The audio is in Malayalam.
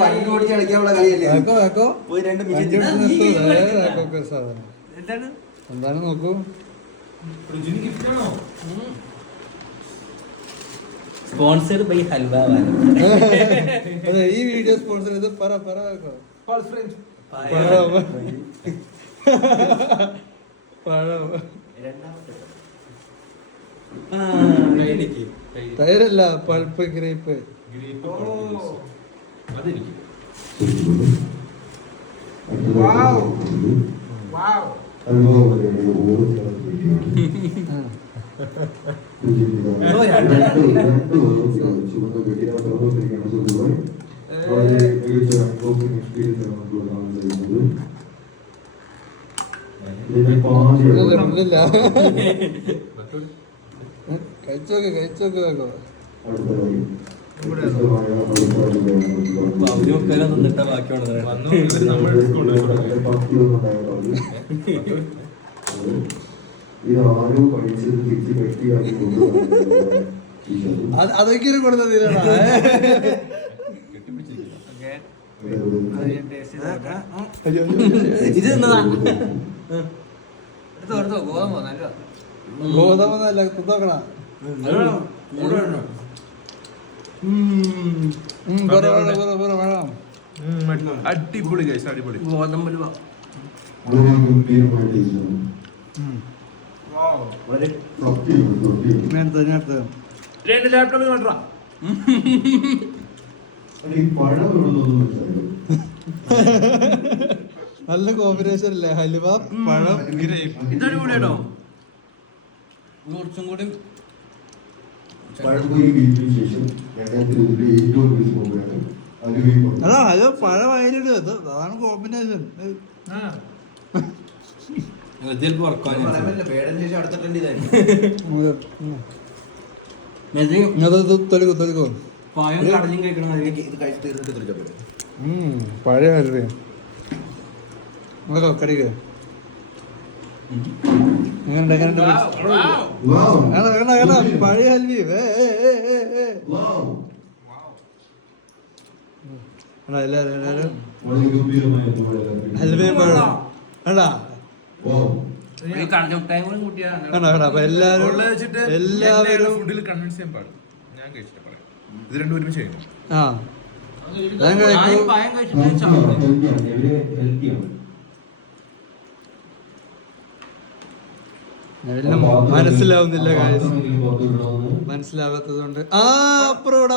വണ്ടി ഓടിച്ച് കളിക്കാനുള്ള കളിയല്ലേ. എന്താണ് നോക്കൂ. Sponsored by halwa. അതെ, ഈ വീഡിയോ സ്പോൺസർ ചെയ്ത് പറ തൈരല്ല, പൾപ്പ് ഗ്രേപ്പ്. കഴിച്ചോക്കെ അതൊക്കെ കൊടുത്തത് ഗോതമ്പല്ല കുത്തോക്കണ. അടിപൊളി അടിപൊളി. നല്ല കോമ്പിനേഷൻ അല്ലേ, ഹലുവ പഴം. ഇതടിപൊളിയാണോ? കുറച്ചും കൂടി അതാ ഹലുവ പഴമായിട്ട് അതാണ് കോമ്പിനേഷൻ. തൊലിക്കോ പഴയ ഹൽവ കടിക്ക. പഴയ ഹൽവി എല്ലാരും ഹൽവയും പഴം അടാ. അപ്പൊ എല്ലാവരും ഫുഡിൽ കൺവിൻസ് ചെയ്യാൻ പാടില്ല. ഞാൻ കഴിച്ചിട്ട് പറയാം. ഇത് രണ്ടും ഒരുമിച്ച് ചെയ്യുന്നു. മനസ്സിലാവുന്നില്ല, മനസ്സിലാവാത്തത് കൊണ്ട്. അപ്രൂവ്.